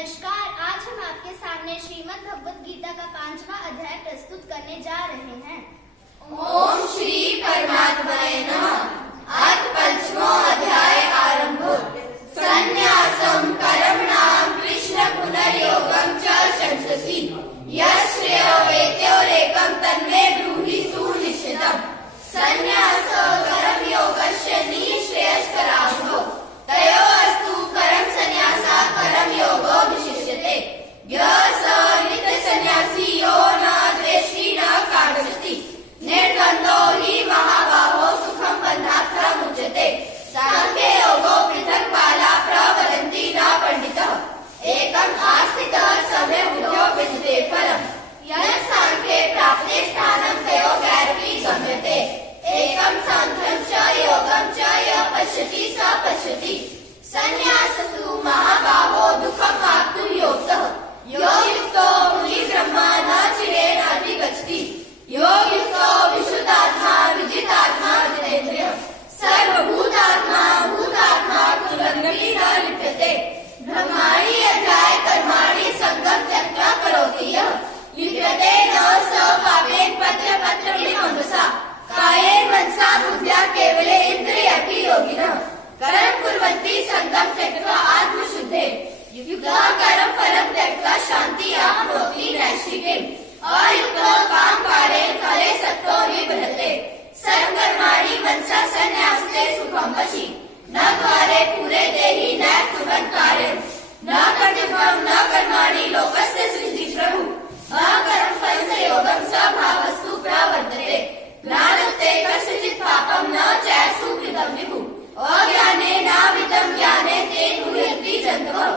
नमस्कार। आज हम आपके सामने श्रीमद् भगवत गीता का 5वां अध्याय प्रस्तुत करने जा रहे हैं। ओम श्री परमात्मने नमः। अथ पंचमो अध्याय आरंभो। संन्यासं कर्मणां कृष्ण पुनर्योगं च शंससि यश्रेयो वेत्योरेकं तन्मे ब्रूहि सुनिश्चितम्। संन्यास कर्मयोगस्य निःश्रेयस्करावो तयोस्तु कर्म संन्यासा कर्मयोगो विशिष्यते। यः स नित्यसंन्यासी यो न द्वेष्टि न काङ्क्षति निर्द्वन्द्वो हि महाबाहो सुखं बन्धार्थमुच्यते। सांख्ये योगो पृथक् बाला प्रवदन्ति न पण्डितः एकम् आस्थितः सम्यग्बुद्धो विन्दते फलम्। यत् सांख्ये प्राप्ते स्थानं तयोर्गैरपि गम्यते। एकं सांख्यं च योगं च यः पश्यति स पश्यति। संन्यासस्तु महाबाहो दुःखं वाप्तुं योक्तः। यो युक्तो मुनिब्रह्मा न चिरेण अधिगच्छति। यो युक्तो विशुद्धात्मा विजितात्मा जितेन्द्रियः सर्वभूतात्मा भूतात्मा कुलमपि न लिप्यते। ब्रह्माणि अध्याय कर्माणि संगं त्यक्त्वा करोति यः लिप्यते न स पापेन पत्रमिमंसा कायेन मनसा बुद्ध्या केवले इन्द्रियैरपि योगिनः कर्म कुर्वन्ति संगं त्यक्त्वा आत्मशुद्धे। युक्तः कर्म फलं त्यक्त्वा शान्ति आप्नोति नैष्ठिकीम्। अयुक्तः कामकारेण फले सक्तो निबध्यते। सर्वकर्माणि मनसा संन्यास्ते सुखं वशि न द्वारे पूरे देहि न कुर्वन् कार्यम् न कर्तव्यं न कर्माणि लोकस्य सृजति प्रभु। अकर्म फलसंयोगं स्वभावस्तु प्रवर्तते। ज्ञानते कस्यचित् पापं न चैषु कृतं विभु। अज्ञानेनावृतं ज्ञाने तेन मुह्यन्ति जन्तवः।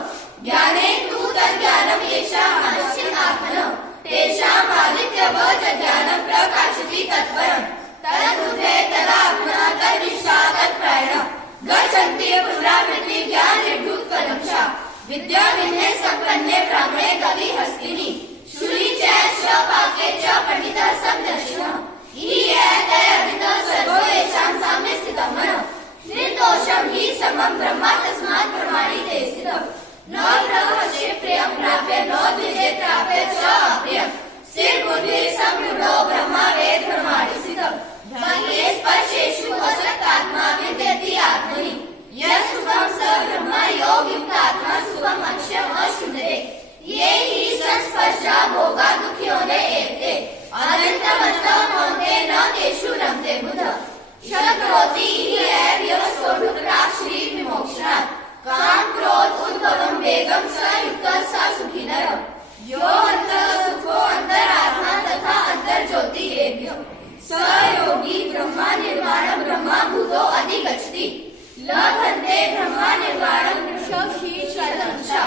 ज्ञाने तु तज्ज्ञानं येषाम् अवश्यम् आत्मनः तेषाम् आदित्यवज्ज्ञानं प्रकाशति तत्परम्। तदुद्धे तदात्मना तद्निष्ठा तत्परायणः गच्छन्ति पुनरावृत्ति ज्ञाननिर्धूतकल्मषा। विद्याविनये सम्पन्ने ब्राह्मणे गविहस्तिनि शूली च पाके च पंडितः समदर्शिनः। ईयतयदितः सर्वो येषां साम्ये स्थितं मनः निर्दोषं हि समं ब्रह्म तस्मात् प्रमाणि ते स्थितः। न प्रहस्य प्रियं प्राप्य न द्विजेत् प्राप्य च अप्रियम्। स्थिरबुद्धिः संयुक्तो ब्रह्म वेद ब्रह्माणि स्थितः। बाह्ये स्पर्शेषु असक्तात्मा विद्यति आत्मनि यः सुखं स ब्रह्म योगयुक्तात्मा सुखम् अक्षयम् अश्नुते। ये हि संस्पर्शा भोगा दुःखयोने एते अनन्तवन्तः कौन्तेय न तेषु रमते बुधः। शक्नोति एव यः सोढुप्राक् श्रीविमोक्षणात् काम क्रोध उद्भवं वेगं स युक्तः स सुखी नरः। यो अन्तः सुखो अन्तरात्मा तथा अन्तर्ज्योतिरेभ्यो स योगी ब्रह्मनिर्वाणं ब्रह्मभूतो अधिगच्छति। लभन्ते ब्रह्मनिर्वाणं ऋषीशतंसा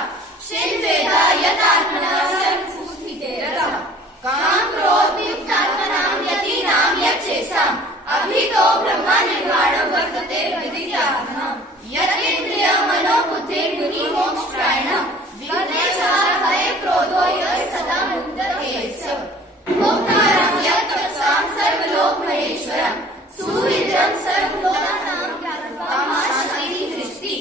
शिल्पेदा यदात्मना सर्वभूतिते रतः। काम क्रोध युक्तात्मनां यतीनां यच्छेषाम् अभितो ब्रह्मनिर्वाणं वर्तते विदितात्मनां। यतेन्द्रिय मनोबुद्धिर्मुनिमोक्षप्रायणः विघ्नेशः हरे क्रोधो यः सदा मुक्तः सः। भोक्तारं यत्तत्सां सर्वलोकमहेश्वरं सुहृदं सर्वलोकानां कामाशान्तिः दृष्टि।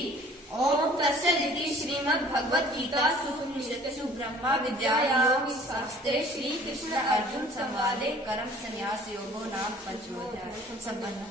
ओम तत्सदिति श्रीमद्भगवद्गीतासु उपनिषत्सु ब्रह्म विद्यायां शास्त्रे श्री कृष्ण अर्जुन संवादे कर्म संन्यास योगो नाम पंचमोऽध्यायः सम्पन्नः।